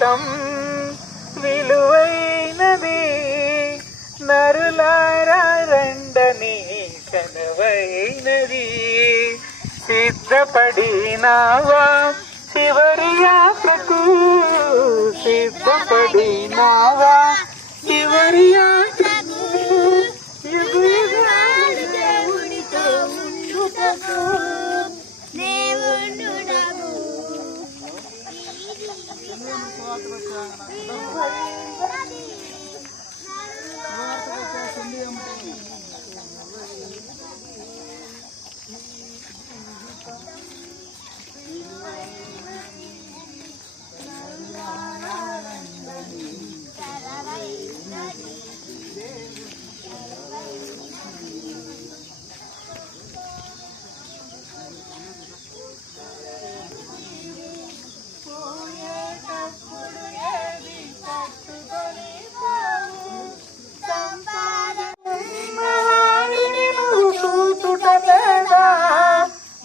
జీవితం విలువైనది, నరులారా రండని కనువైనది. సిద్ధపడినావా చివరి యాత్రకు, సిద్ధపడినావా చివరి యాత్రకు, దేవుడితో ముందుటకు దేవుడుడవు.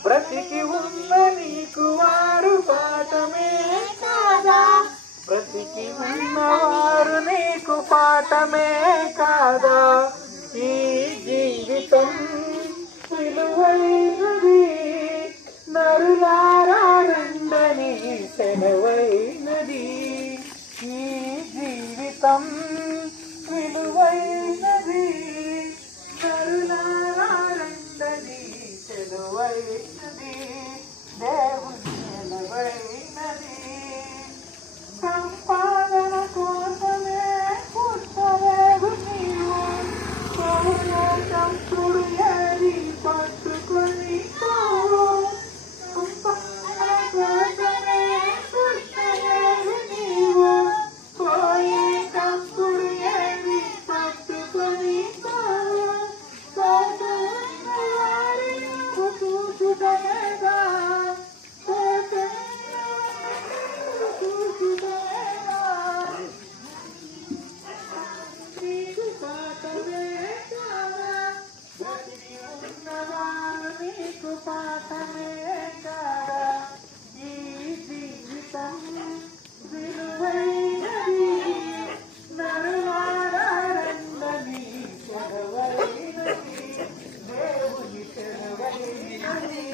బ్రతికి ఉన్న నీకు వారు పాఠమే కాదా, బ్రతికి ఉన్నవారు నీకు పాఠమే కాదా. ఈ జీవితం విలువైనది, నరులారా రండని సెలవైనది. ఈ జీవితం విలువైనది, నరులారా రండని సెలవైనది. దేవుని సెలవైనది. సంపాదన కోసమే పుట్టలేదు నీవు, సంతుడు ఏది పట్టుకొని సంపాదన కోసమే పుట్టలేదు నీవు, పోయే కంతుడు ఏది పట్టుకొని చూచుటలేదా, నీకు పాఠమే కాదా, బ్రతికి ఉన్నవారు నీకు పాఠమే కాదా. ఈ జీవితం విలువైనది, నరులారా రండని సెలవైనది. దేవుని సెలవైనది,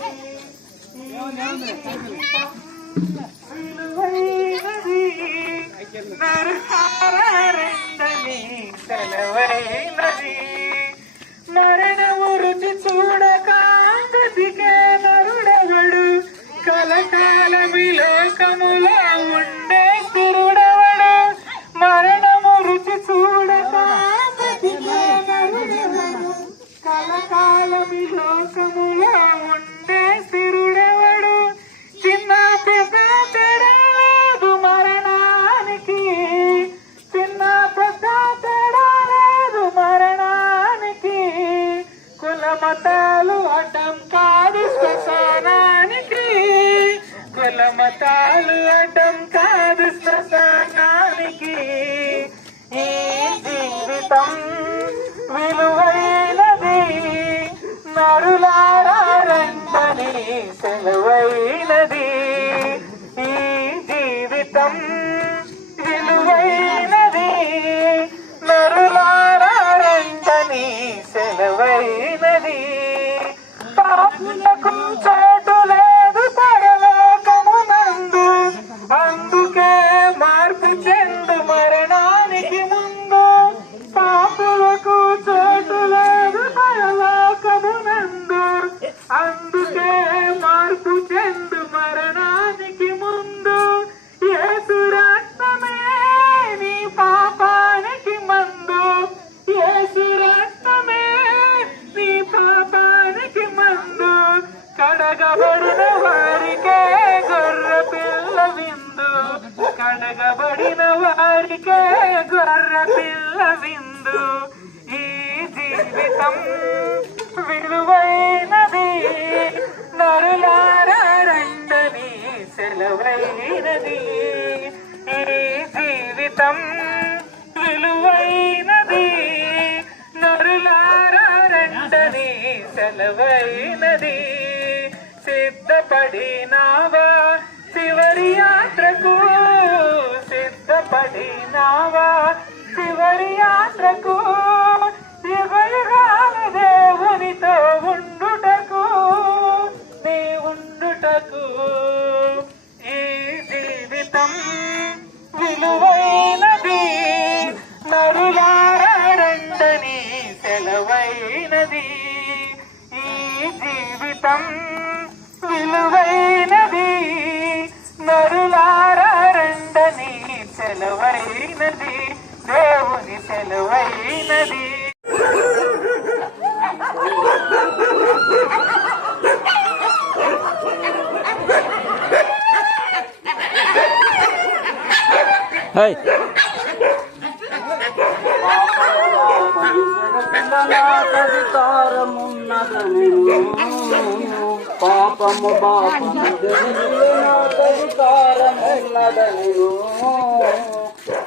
విలువైనది, నరులారా రండని సెలవైనది. మరణము రుచి చూడక బ్రతికే నరుడెవడు, కలకాలమి లోకములో ఉండే స్థిరుడెవడు. మరణము రుచి చూడక బ్రతికే నరుడెవడు, కలకాలమి లోకములో ఉండే స్థిరుడెవడు. చిన్న పెద్ద తేడా లేదు మరణానికి, చిన్న పెద్ద తేడా లేదు మరణానికి. కుల మతాలు అడ్డం కాదు శ్మశానానికి, కుల మతాలు అడ్డం కాదు శ్మశానానికి. ఈ జీవితం విలువైనది, నరులారా రండని సెలవైనది. ఈ జీవితం విలువైనది, నరులారా రండని సెలవైనది. పాపులకు చోటు లేదు పరలోకమునందు, అందుకే మార్పు చెందు మరణానికి ముందు. పాపులకు చోటు లేదు పరలోకమునందు, అందుకే మార్పు చెందు మరణానికి ముందు. యేసు రక్తమే నీ పాపానికి మందు, యేసు రక్తమే నీ పాపానికి మందు. కడగబడిన వారికే గొర్రె పిల్ల విందు, కడగబడిన వారికే గొర్రె పిల్ల విందు. ఈ జీవితం విలువైనది, నరులారా రండని సెలవైనది. ఈ జీవితం విలువైనది, నరులారా రండని సెలవైనది. సిద్ధపడినావా చివరి యాత్రకు, వచ్చినావా చివరి యాత్రకు యుగయుగాలు దేవునితో ఉండుటకు నీ ఉండుటకు ఈ జీవితం విలువైనది నరులారండని సెలవైనది ఈ జీవితం విలువైనది నరులారండని సెలవైనది దేవుని సెలవైనది. పాపము బాపమున్నదనిను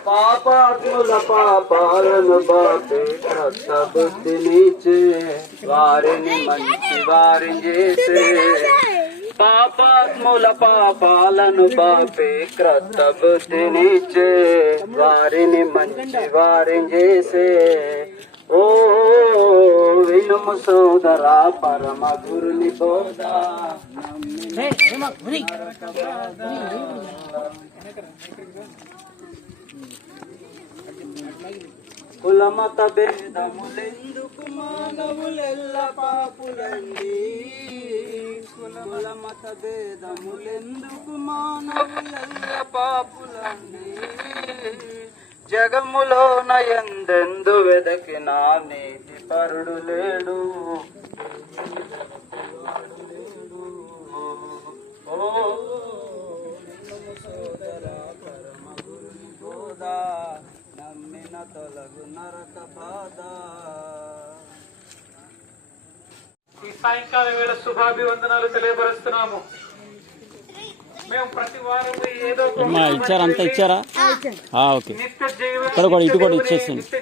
పాపాత్ముల పాపాలను బాపే క్రొత్త బుద్ధినిచ్చే వారిని మంచి వారిని చేసే పాపాత్ముల పాపాలను బాపే క్రొత్త బుద్ధినిచ్చే వారిని మంచి వారిని చేసే ఓ వినుము సోదరా పరమ గురుని బోధ కులమత భేదములెందుకు మానవులెల్ల పాపులండి కులమత భేదములెందుకు మానవులెల్ల పాపులండి జగములోన ఎందెందు వెదకినా నీతి పరుడు లేడు ఓ సోదరా పరమ గురుని బోధ నమ్మిన తొలగు నరక బాధ. ఈ సాయంకాల వేళ శుభాభివందనాలు తెలియపరుస్తున్నాము. మేము ప్రతి వారం ఏదో ఇచ్చారా అంతా ఇచ్చారా నిత్య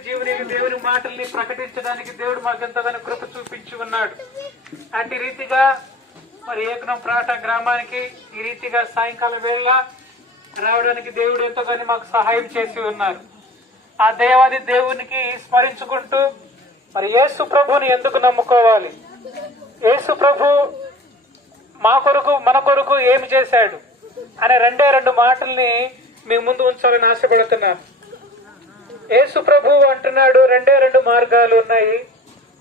జీవని దేవుని మాటల్ని ప్రకటించడానికి దేవుడు మాకెంతగానో కృప చూపించి ఉన్నాడు. అట్టి రీతిగా మరి ఏకనంప్రాట గ్రామానికి ఈ రీతిగా సాయంకాల వేళ రావడానికి దేవుడు ఎంతగానో మాకు సహాయం చేసి ఉన్నారు. ఆ దేవాది దేవునికి స్మరించుకుంటూ మరి యేసు ప్రభుని ఎందుకు నమ్ముకోవాలి, యేసు ప్రభు మా కొరకు మన కొరకు ఏమి చేశాడు అనే రెండు మాటల్ని మీ ముందు ఉంచాలని ఆశపడుతున్నాను. యేసు ప్రభు అంటున్నాడు రెండు మార్గాలు ఉన్నాయి,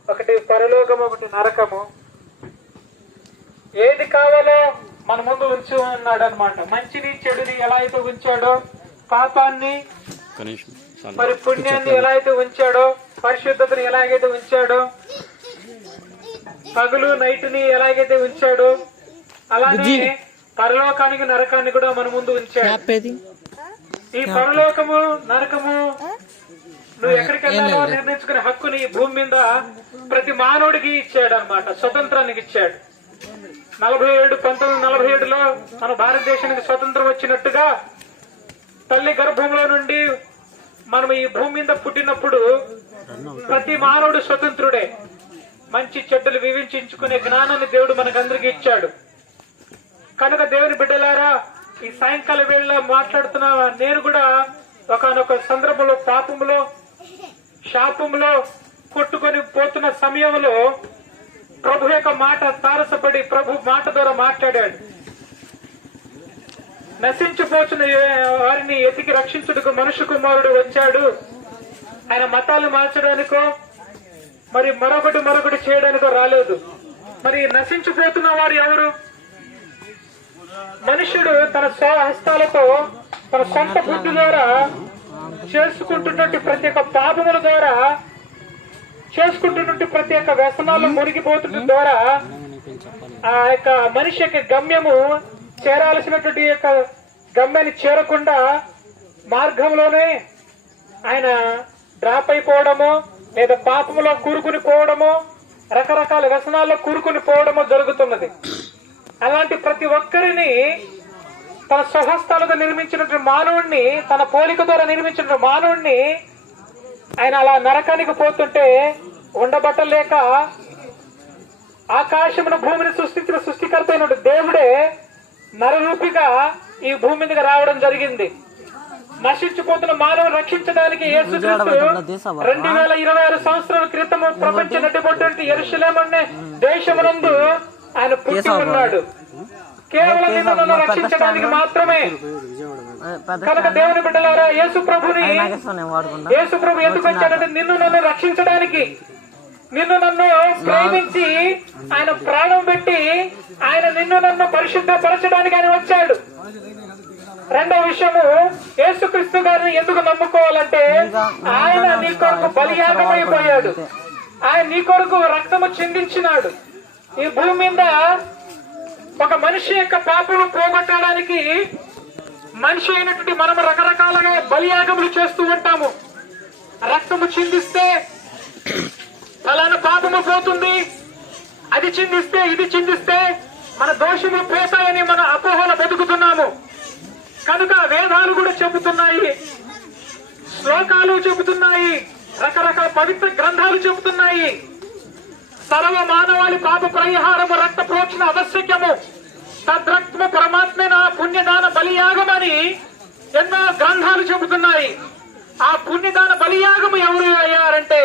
ఒకటి పరలోకము ఒకటి నరకము. ఏది కావాలో మన ముందు ఉంచి ఉన్నాడు అనమాట. మంచిని చెడుని ఎలా అయితే ఉంచాడో, పాపాన్ని మరి పుణ్యాన్ని ఎలా అయితే ఉంచాడో, పరిశుద్ధతని ఎలాగైతే ఉంచాడో, పగలు నైట్ని ఎలాగైతే ఉంచాడో, అలాగే పరలోకానికి నరకాన్ని కూడా మన ముందు ఉంచాడు. ఈ పరలోకము నరకము నువ్వు ఎక్కడికి వెళ్ళాలో నిర్ణయించుకునే హక్కుని భూమి మీద ప్రతి మానవుడికి ఇచ్చాడు అనమాట, స్వతంత్రానికి ఇచ్చాడు. 1947లో మన భారతదేశానికి స్వతంత్రం వచ్చినట్టుగా తల్లి గర్భంలో నుండి మనం ఈ భూమి మీద పుట్టినప్పుడు ప్రతి మానవుడు స్వతంత్రుడే. మంచి చెడ్డలు వివేచించుకునే జ్ఞానాన్ని దేవుడు మనకందరికి ఇచ్చాడు. కనుక దేవుని బిడ్డలారా, ఈ సాయంకాల వేళ మాట్లాడుతున్న నేను కూడా ఒకనొక సందర్భంలో పాపంలో శాపంలో కొట్టుకొని పోతున్న సమయంలో ప్రభు యొక్క మాట తారసపడి ప్రభు మాట ద్వారా మాట్లాడాడు. నశించిపోతున్న వారిని ఎతికి రక్షించుటకు మనుష్య కుమారుడు వచ్చాడు. ఆయన మతాలు మార్చడానికో మరి మరొకటి చేయడానికో రాలేదు. మరి నశించిపోతున్న వారు ఎవరు? మనుషుడు తన స్వహస్తాలతో తన సొంత బుద్ధి ద్వారా చేసుకుంటున్నట్టు ప్రతి ఒక్క పాపముల ద్వారా చేసుకుంటున్నట్టు ప్రతి ఒక్క వ్యసనాల్లో మునిగిపోతున్న ద్వారా ఆ యొక్క మనిషి యొక్క గమ్యము చేరాల్సినటువంటి యొక్క గమ్యాన్ని చేరకుండా మార్గంలోనే ఆయన డ్రాప్ అయిపోవడము, లేదా పాపములో కూరుకుని పోవడము, రకరకాల వ్యసనాల్లో కూరుకుని పోవడము జరుగుతున్నది. అలాంటి ప్రతి ఒక్కరిని తన స్వహస్తాలుగా నిర్మించినటువంటి మానవుడిని, తన పోలిక ద్వారా నిర్మించిన మానవుడిని ఆయన అలా నరకానికి పోతుంటే ఉండబట్టలేక ఆకాశమును భూమిని సృష్టించిన సృష్టికర్త అయిన దేవుడే నరరూపిగా ఈ భూమి మీదకి రావడం జరిగింది. నశించిపోతున్న మానవుని రక్షించడానికి యేసుక్రీస్తు 2026 సంవత్సరాల క్రితం ప్రపంచ నడిపడినటువంటి యెరూషలేము అనే దేశమునందు ఆయన పుట్టి ఉన్నాడు. కేవలం నిన్ను నన్ను రక్షించడానికి మాత్రమే. కనుక దేవుని బిడ్డలారా, యేసు ప్రభు ఎందుకు వచ్చాడంటే నిన్ను నన్ను రక్షించడానికి, నిన్ను నన్ను ప్రేమించి ఆయన ప్రాణం పెట్టి ఆయన నిన్ను నన్ను పరిశుద్ధపరచడానికి ఆయన వచ్చాడు. రెండవ విషయము, యేసుక్రీస్తు గారిని ఎందుకు నమ్ముకోవాలంటే ఆయన నీ కొరకు బలియాగమైపోయాడు. ఆయన నీ కొరకు రక్తము చిందించినాడు. ఈ భూమి మీద ఒక మనిషి యొక్క పాపను పోగొట్టడానికి మనిషి అయినటువంటి మనము రకరకాలుగా బలియాగములు చేస్తూ ఉంటాము. రక్తము చిందిస్తే ఫలానా పాపము పోతుంది, అది చిందిస్తే ఇది చిందిస్తే మన దోషములు పోతాయని మన అపోహలు బతుకుతున్నాము. కనుక వేదాలు కూడా చెబుతున్నాయి, శ్లోకాలు చెబుతున్నాయి, రకరకాల పవిత్ర గ్రంథాలు చెబుతున్నాయి. సర్వ మానవాళి పాప పరిహారము రక్త ప్రోక్షణ ఆవశ్యకము, తద్రక్తము పరమాత్మైన పుణ్యదాన బలియాగమని ఎన్నో గ్రంథాలు చెబుతున్నాయి. ఆ పుణ్యదాన బలియాగము ఎవరు అయ్యారంటే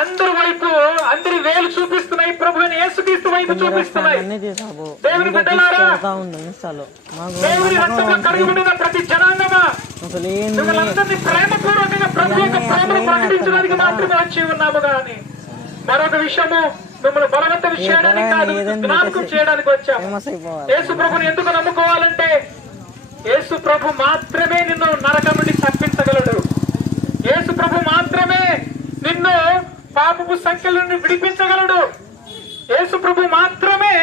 అందరి వైపు అందరి వేలు చూపిస్తున్నాయి, ప్రభుని యేసుక్రీస్తు వైపు చూపిస్తున్నాయి. దేవుని బిడ్డలారా, దేవుని రక్తంలో కడిగిబడిన ప్రతి జనాంగమా, మిమ్మల్ని ప్రేమపూర్వకంగా ప్రత్యేక ప్రేమను ప్రకటించడానికి మాత్రమే వచ్చి ఉన్నాము. కానీ మరొక విషయము, మిమ్మల్ని బలవంతం చేయడానికి కాదు, జ్ఞాపకం చేయడానికి వచ్చాము. యేసు ప్రభుని ఎందుకు నమ్ముకోవాలంటే యేసు ప్రభు మాత్రమే నిన్ను నరకం నుండి తప్పించగలడు. యేసు ప్రభు మాత్రమే నిన్ను పాపపు సంఖ్యల నుండి విడిపించగలడు. యేసు ప్రభు మాత్రమే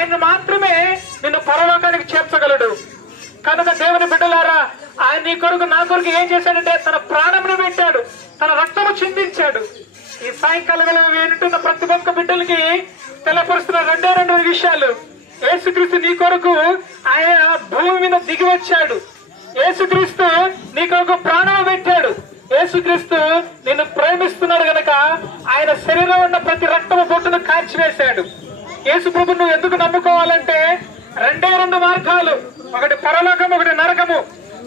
ఆయన మాత్రమే నిన్ను పరలోకానికి చేర్చగలడు. కనుక దేవుని బిడ్డలారా, ఆయన నీ కొరకు నా కొరకు ఏం చేశాడంటే తన ప్రాణమును పెట్టాడు, తన రక్తము చిందించాడు. ఈ సాయంకాలం వేళ వింటున్న ప్రతి ఒక్క బిడ్డలకి తెలపరుస్తున్న రెండు విషయాలు. యేసుక్రీస్తు నీ కొరకు ఆయన భూమి మీద దిగి వచ్చాడు. యేసుక్రీస్తు నీ కొరకు ప్రాణం పెట్టాడు. యేసుక్రీస్తు నిన్ను ప్రేమిస్తున్నాడు గనక ఆయన శరీరంలో ఉన్న ప్రతి రక్తము బొట్టును కాల్చివేశాడు. యేసు ప్రభు నువ్వు ఎందుకు నమ్ముకోవాలంటే రెండు మార్గాలు, ఒకటి పరలోకం, ఒకటి నరకము.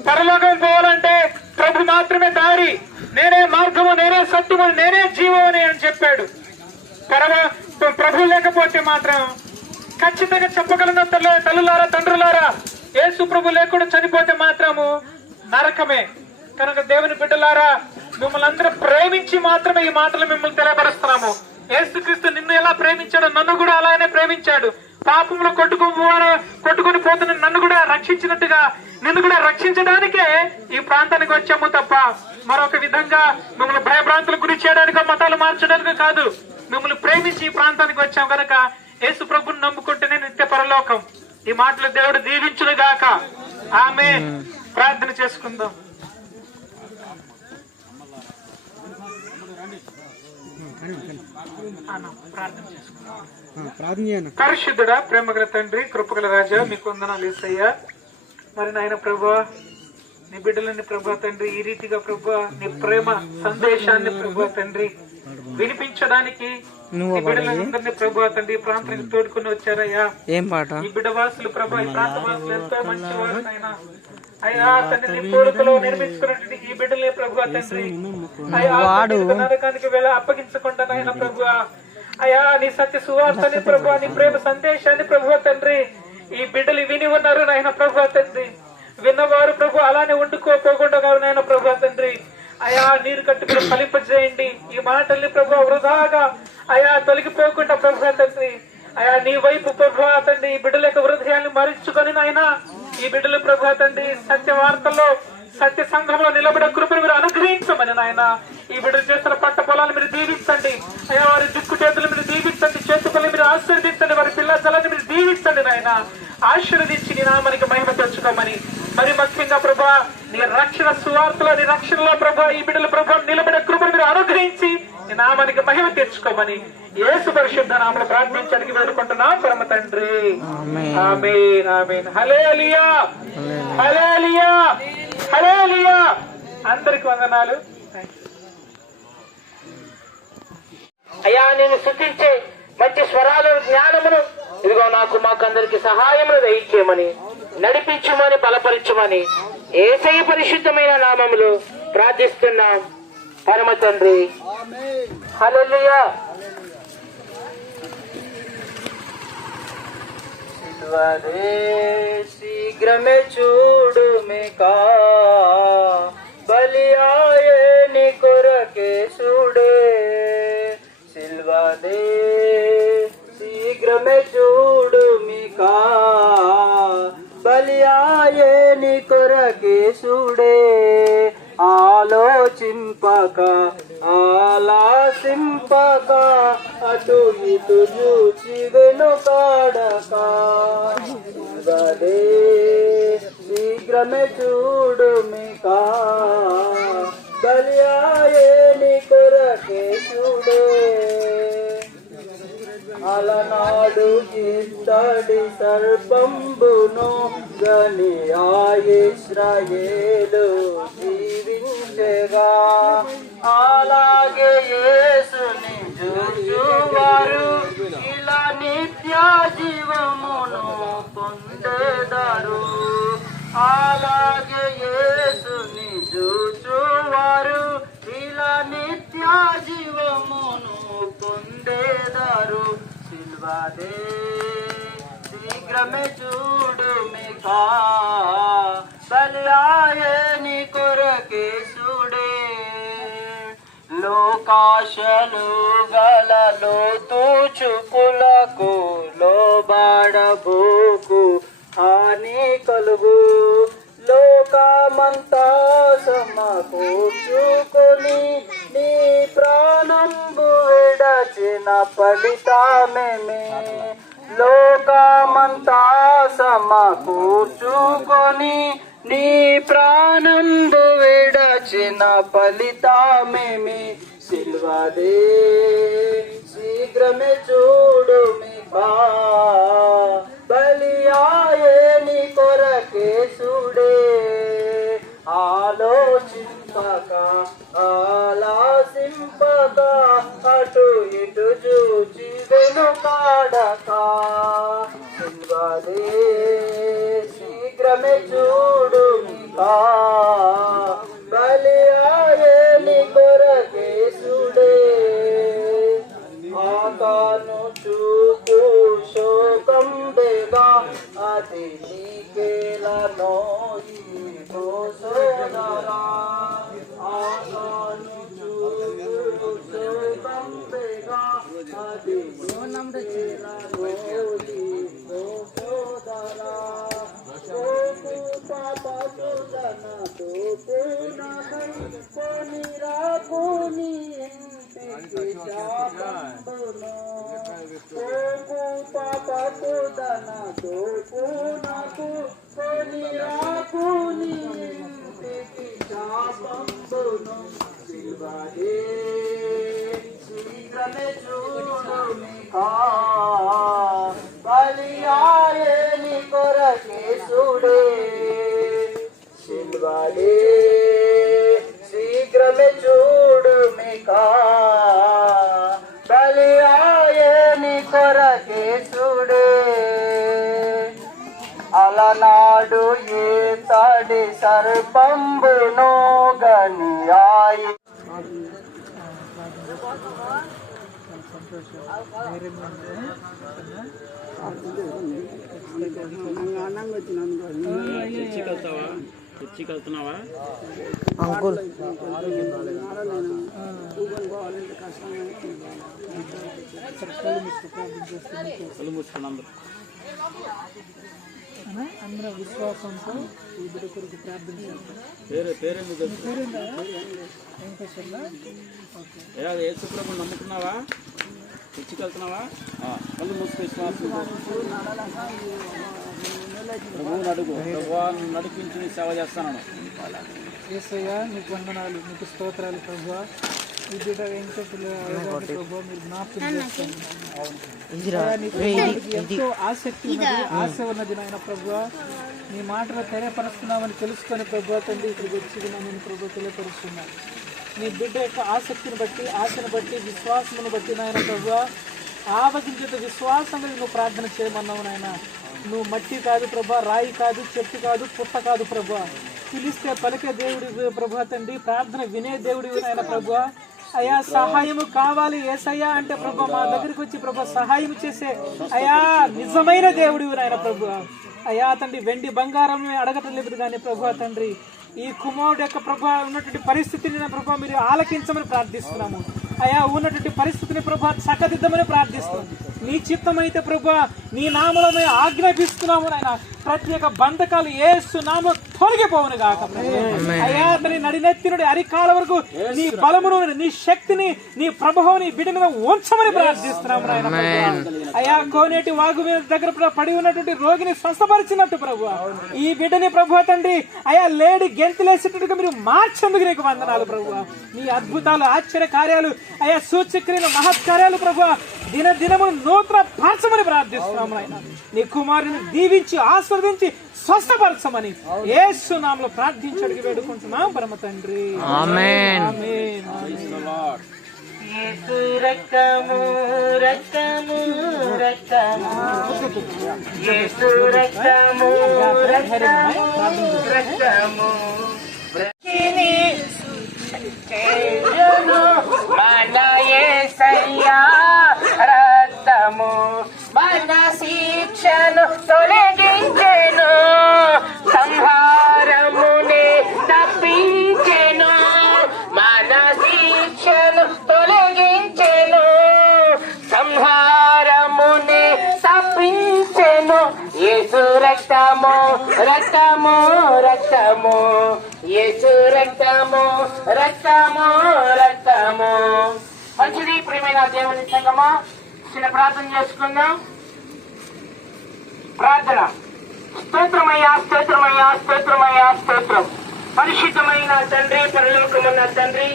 పరలోకం పోవాలంటే ప్రభు మాత్రమే దారి, నేనే మార్గము, నేనే సత్యము, నేనే జీవము అని చెప్పాడు. ప్రభు లేకపోతే మాత్రం ఖచ్చితంగా చెప్పగలను తల్లులారా, తండ్రులారా, యేసు ప్రభు లేకుండా చనిపోతే మాత్రము నరకమే. కనుక దేవుని బిడ్డలారా, మిమ్మల్ని అందరూ ప్రేమించి మాత్రమే ఈ మాటలు మిమ్మల్ని తెలియపరుస్తున్నాము. యేసుక్రీస్తు నిన్ను ఎలా ప్రేమించాడో నన్ను కూడా అలానే ప్రేమించాడు. పాపంలో కొట్టుకుని పోతున్న నన్ను కూడా రక్షించినట్టుగా నిన్ను కూడా రక్షించడానికే ఈ ప్రాంతానికి వచ్చాము తప్ప మరొక విధంగా మిమ్మల్ని భయభ్రాంతులకు గురి చేయడానికో మతాలు మార్చడానికో కాదు. మిమ్మల్ని ప్రేమించి ఈ ప్రాంతానికి వచ్చాం కనుక యేసు ప్రభుని నమ్ముకుంటేనే నిత్య పరలోకం. ఈ మాటలు దేవుడు దీవించును గాక. ఆమేన్. ప్రార్థన చేసుకుందాం. పరిశుద్ధుడా, ప్రేమగల తండ్రి, కృపగల రాజా, మీకు వందనాలు యేసయ్యా. మరి నాయన ప్రభువా, నీ బిడ్డలని ప్రభువా తండ్రి ఈ రీతిగా ప్రభువా నీ ప్రేమ సందేశాన్ని ప్రభువా తండ్రి వినిపించడానికి నీ బిడ్డలందరినీ ప్రభువా తండ్రి ఈ ప్రాంతానికి తోడుకుని వచ్చారయ్యా. ఈ బిడ్డ వాసులు ప్రభువా, ఈ ప్రాంత వాసులు ఎంతో మంచివారు నాయన. అయ్యా తండ్రి, నీ కోరికలో నిర్మించుకున్నటువంటి ఈ బిడ్డలే ప్రభువా తండ్రి నరకానికి వేళ అప్పగించకుండా నాయన ప్రభువా, అయ్యా నీ సత్య సువార్తని ప్రభువా, నీ ప్రేమ సందేశాన్ని ప్రభువా తండ్రి ఈ బిడ్డలు విని ఉన్నారు నాయన ప్రభువా తండ్రి. విన్నవారు ప్రభు అలానే ఉండుకోపోకుండా నాయన ప్రభువా తండ్రి, అయా నీరు కట్టుకుని ఫలింపజేయండి. ఈ మాటల్ని ప్రభు వృధాగా అయా తొలగిపోకుండా ప్రభువా తండ్రి, అయా నీ వైపు ప్రభువా తండ్రి ఈ బిడ్డల యొక్క హృదయాన్ని మరించుకొని నాయన ఈ బిడ్డలు ప్రభువా తండ్రి సత్య వార్తల్లో సత్య సంఘంలో నిలబడే కృపను మీరు అనుగ్రహించమని నాయన. ఈ బిడ్డలు చేస్తున్న పంట పొలాలు మీరు దీవించండి అయ్యా, వారి దిక్కు చేతులు మీరు దీవించండి, చేతులు మీరు ఆశీర్వదించండి, వారి పిల్లల తలని మీరు దీవించండి నాయన. ఆశీర్వదించి నీ నామానికి మహిమ తెచ్చుకోమని, మరి ముఖ్యంగా ప్రభా నీ రక్షణ సువార్తలో నీ రక్షణలో ప్రభా ఈ బిడ్డల ప్రభా నిలబడే కృపను మీరు అనుగ్రహించి నీ నామానికి మహిమ తెచ్చుకోమని యేసు పరిశుద్ధ నామములో ప్రార్థించడానికి వేడుకుంటున్నాం పరమ తండ్రి. ఆమేన్, ఆమేన్. హల్లెలూయా, హల్లెలూయా, హల్లెలూయా. అందరికి వందనాలు. అయ్యా నేను స్తుతించే మంచి స్వరాలు జ్ఞానమును ఇదిగో నాకు మాకందరికి సహాయమును దయచేయమని నడిపించుమని బలపరచుమని యేసయ్య పరిశుద్ధమైన నామములో ప్రార్థిస్తున్నాం పరమ తండ్రి. హల్లెలూయా. శీఘ్రమే చూడుమికా బలియాయే నీ కొరకే చూడే సిల్వదే శీఘ్రమే చూడుమికా బలియాయే నీ కొరకే చూడే ఆలోచింపక ఆలాసింపక అటు ఇటు చూచి వెనుకాడక శివదే శీఘ్రమే చూడుమికా బలియాయే నీ కొరకే చూడే అలనాడు ఇత్తడి సర్పంబును గని ఇశ్రాయేలు జీవించగా అలాగే యేసుని చూచువారు ఇలా నిత్య జీవమును పొందేదారు. అలాగే యేసుని చూచువారు ఇలా నిత్య జీవమును పొందేదారు. సిల్వదే శీఘ్రమే చూడుమికా బలియాయే నీ కొరకే చూడే లోకాశలు గల లోతు చూపులకు లోబడబోకు హాని కలుగు లోకమంతా సమకూర్చుకొని నీ ప్రాణంబు విడచిన ఫలితమేమి లోకమంతా సమకూర్చుకొని నీ ప్రాణంబు విడచిన ఫలితమేమి సిల్వదే శీఘ్రమే చూడుమికా బలియాయే నీ కొరకే చూడే ఆలోచింపక ఆలాసింపక అటు ఇటు చూచి వెనుకాడక సిల్వదే శీఘ్రమే చూడుమికా బలియాయే నీ కొరకే చూడే ఆకాను చూపు శోకం బేగా అది నీకేలా నోయి సోదరా ఆకాను చూపు శోకం బేగా అది నీకేలా నోయి సోదరా పాపకు జన తోపు నై కొనిరాకుని పాపకు దన తోపు నాకు కొనిరాకుని ఇంటికి శాపంబును శివదే శీఘ్రమే చూడుమికా బలియాయే నీ కొరకే చూడే శిల్వదే శీఘ్రమే చూడుమికా బలియాయే నీ కొరకే చూడే అలనాడు ఏ తడి సర్పంబును గని తెచ్చికెళ్తున్నావా అంకుల్ అందరూ విశ్వాసంతో ఈ బిడ్డ కొరకు ప్రార్థించారు. యేసుప్రభు నమ్ముకున్నావా? తెచ్చికెళ్తున్నావా? కళ్ళు మూసి విశ్వాసం ప్రభువుని అడుగు. ప్రభువా నడిపించి సేవ చేస్తాను. యేసయ్యా నీకు వందనాలు, నీకు స్తోత్రాలు ప్రభువా. ఈ బిడ్డ వెంకటేశ్వర ప్రభు మీరు జ్ఞాపకం చేస్తాను. ఎంతో ఆసక్తి ఉన్నది, ఆశ ఉన్నది నాయన ప్రభువా. నీ మాటలు తెలియపరుస్తున్నామని తెలుసుకొని ప్రభువా తండ్రి ఇక్కడికి వచ్చి నేను ప్రభు తెలియపరుస్తున్నాను. నీ బిడ్డ యొక్క ఆసక్తిని బట్టి, ఆశను బట్టి, విశ్వాసమును బట్టి నాయన ప్రభువా ఆవగించేట విశ్వాసంగా నువ్వు ప్రార్థన చేయమన్నావు నాయన. నువ్వు మట్టి కాదు ప్రభా, రాయి కాదు, చెట్టు కాదు, పుట్ట కాదు ప్రభా. పిలిస్తే పలికే దేవుడు ప్రభా తండ్రి, ప్రార్థన వినే దేవుడు ఆయన ప్రభా. అయా సహాయము కావాలి యేసయ్యా అంటే ప్రభా మా దగ్గరికి వచ్చి ప్రభా సహాయం చేసే అయా నిజమైన దేవుడు ఆయన ప్రభా. అయా తండ్రి వెండి బంగారం అడగటం లేదు కానీ ప్రభా తండ్రి ఈ కుమారుడు యొక్క ప్రభా ఉన్నటువంటి పరిస్థితిని ప్రభా మీరు ఆలకించమని ప్రార్థిస్తున్నాము. అయా ఉన్నటువంటి పరిస్థితిని ప్రభా చక్కదిద్దమని ప్రార్థిస్తున్నాము. నీ చిత్తమైతే ప్రభా నీ నామలో మేము ఆజ్ఞాపిస్తున్నాము నాయన. ప్రత్యేక బంధకాలు యేసు నామములో తొలగిపోవును గాక. అయా మరి నడినెత్తి నుండి అరికాల వరకు నీ బలమును, నీ శక్తిని, నీ ప్రభావం నీ బిడ్డ మీద ఉంచమని ప్రార్థిస్తున్నాము నాయన. అయా కోనేటి వాగు మీద దగ్గర పడి ఉన్నటువంటి రోగిని స్వస్థపరిచినట్టు ప్రభు ఈ బిడ్డని ప్రభు తండ్రి అయా లేడి గెంతులేసేటట్టుగా మీరు మార్చేందుకు నీకు వందనాలు ప్రభు. నీ అద్భుతాలు, ఆశ్చర్య కార్యాలు, అయా సూచక్రియలు, మహత్కార్యాలు ప్రభు దినదినము నూతన పరచమని ప్రార్థిస్తున్నాము నాయన. నీ కుమారుని దీవించి ఆశీర్వదించి స్వస్థపరచమని యేసు నామములో ప్రార్థించి అడిగి వేడుకుంటున్నాం పరమ తండ్రి. ఆమేన్. ఆమేన్. యేసు రక్తము రక్తము రక్తము, యేసు రక్తము రక్తము రక్తము, మన యేసయ్యా రక్తము మన శిక్షను తొలగించెను, సంహారమునే తప్పించెను. మన శిక్షను తొలగించెను, సంహారమునే తప్పించెను. యేసు రక్తము రక్తము రక్తము, యేసు రక్తము రక్తము రక్తము. మంచిది ప్రియమైన దేవుని సంగమా, చిన్న ప్రార్థన చేసుకుందాం. ప్రార్థన. స్తోత్రమయ్యా, స్తోత్రమయ్యా, స్తోత్రమయ్యా, స్తోత్రం. పరిశుద్ధమైన తండ్రి, పరలోకమున్న తండ్రి,